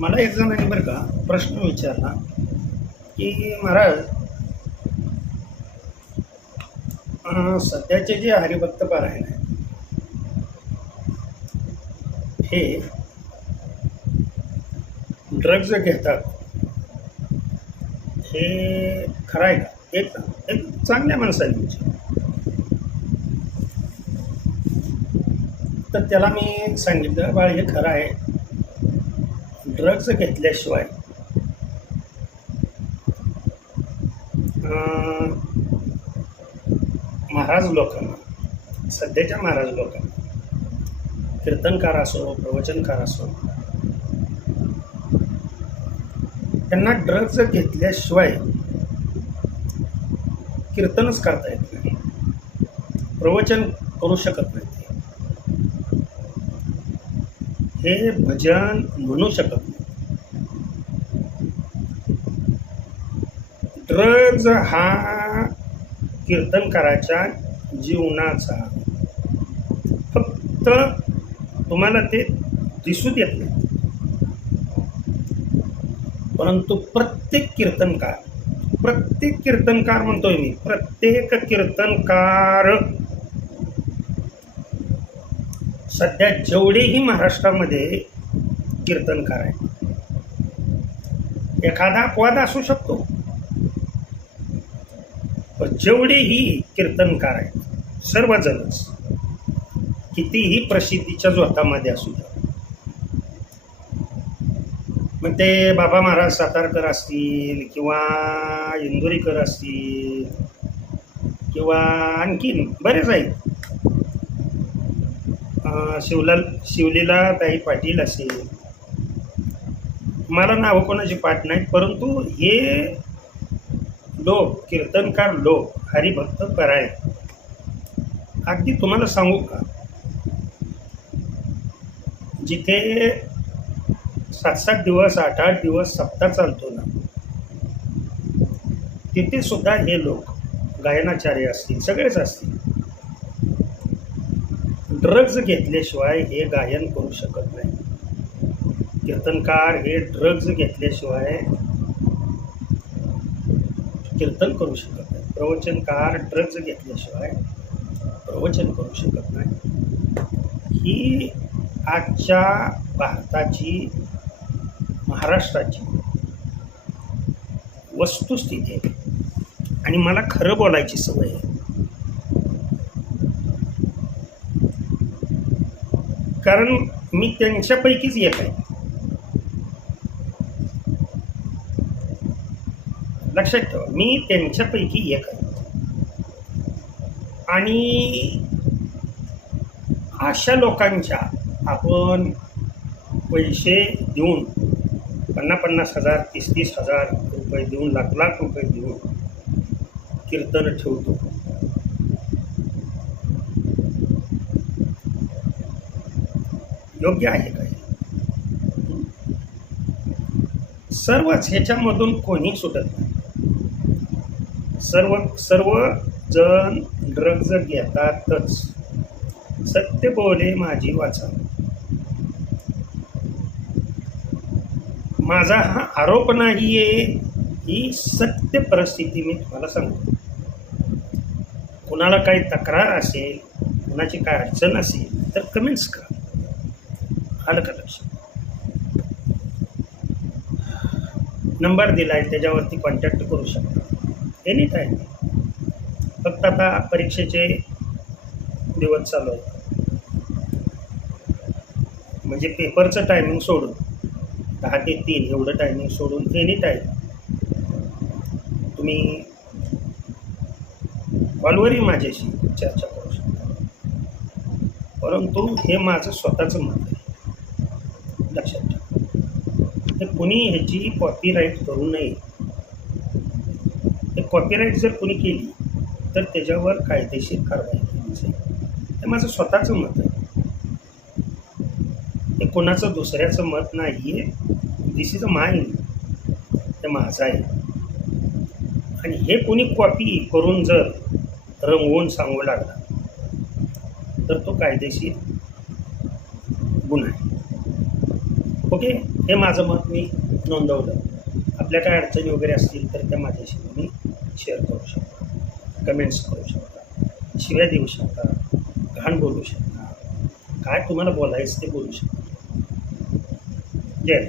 मला एक जणांनी बरं का प्रश्न विचारला की महाराज सध्याचे जे हरिभक्त पारायण आहे हे ड्रग्ज घेतात. हे खरं आहे का? एक एक चांगल्या माणसाने विचार. तर त्याला मी सांगितलं बाळ हे खरं आहे. ड्रग्ज घेतल्याशिवाय. महाराज लोकांना सध्याच्या महाराज लोकांना कीर्तनकार असो प्रवचनकार असो त्यांना ड्रग्ज घेतल्याशिवाय कीर्तनच करता येत नाही. प्रवचन करू शकत नाही हे भजन म्हणू शकत नाही. रज हा कीर्तनकाराच्या जीवनाचा. फक्त तुम्हाला ते दिसून येत नाही. परंतु प्रत्येक कीर्तनकार प्रत्येक कीर्तनकार म्हणतोय मी प्रत्येक कीर्तनकार सध्या जेवढेही महाराष्ट्रामध्ये कीर्तनकार आहेत एखादा अपवाद असू शकतो. जेवढेही कीर्तनकार आहेत सर्वजणच कितीही प्रसिद्धीच्या जोतामध्ये असू द्या. मग ते बाबा महाराज सातारकर असतील किंवा इंदुरीकर असतील किंवा आणखीन बरेच आहेत. शिवलाल शिवलीला ताई पाटील असेल. मला नावं कोणाची पाठ नाहीत परंतु हे लोक कीर्तनकार लोक हरिभक्त कराय अगदी तुम्हाला सांगू का? जिथे सात सात दिवस आठ आठ दिवस सप्ताह चालतो ना तिथे सुद्धा हे लोक गायनाचार्य असतील सगळेच असतील. ड्रग्ज घेतल्याशिवाय हे गायन करू शकत नाही. कीर्तनकार हे ड्रग्ज घेतल्याशिवाय कीर्तन करू शकत नाही. प्रवचनकार ड्रग्ज घेतल्याशिवाय प्रवचन करू शकत नाही. ही आजच्या भारताची महाराष्ट्राची वस्तुस्थिती आहे. आणि मला खरं बोलायची सवय आहे. कारण मी त्यांच्यापैकीच एक आहे. लक्षात ठेवा. मी त्यांच्यापैकी एक आहे. आणि अशा लोकांच्या आपण पैसे देऊन पन्नास पन्नास हजार तीस तीस हजार रुपये देऊन लाख लाख रुपये देऊन कीर्तन ठेवतो. योग्य आहे काय? सर्वच ह्याच्यामधून कोणी सुटत नाही. सर्व सर्व जण ड्रग्ज घेतातच. सत्य बोले माझी वाचा. माझा हा आरोप नाही आहे ही सत्य परिस्थिती मी तुम्हाला सांगतो. कुणाला काही तक्रार असेल कुणाची काय अडचण असेल तर कमेंट्स करा. आलं का लक्षात नंबर दिला आहे त्याच्यावरती कॉन्टॅक्ट करू शकता. एनी टाईम फक्त आता परीक्षेचे दिवस चालू आहे म्हणजे पेपरचं टायमिंग सोडून दहा ते तीन एवढं टायमिंग सोडून एनी टाईम तुम्ही कॉलवरही माझ्याशी चर्चा करू शकता. परंतु हे माझं स्वतःचं मत आहे. लक्षात ठेवा. हे कुणी ह्याची कॉपीराईट करू नये. कॉपीराईट जर कुणी केली तर त्याच्यावर कायदेशीर कारवाई केली जाईल. हे माझं स्वतःचं मत आहे. हे कोणाचं दुसऱ्याचं मत नाही आहे दिस इज अ माइंड हे माझं आहे. आणि हे कोणी कॉपी करून जर रंगवून सांगू लागला तर तो कायदेशीर गुन्हा आहे. ओके हे माझं मत मी नोंदवलं. आपल्या काय अडचणी वगैरे असतील तर त्या माझ्याशी तुम्ही शेअर करू शकता कमेंट्स करू शकता शिव्या देऊ शकता घाण बोलू शकता. काय तुम्हाला बोलायचं ते बोलू शकता. जय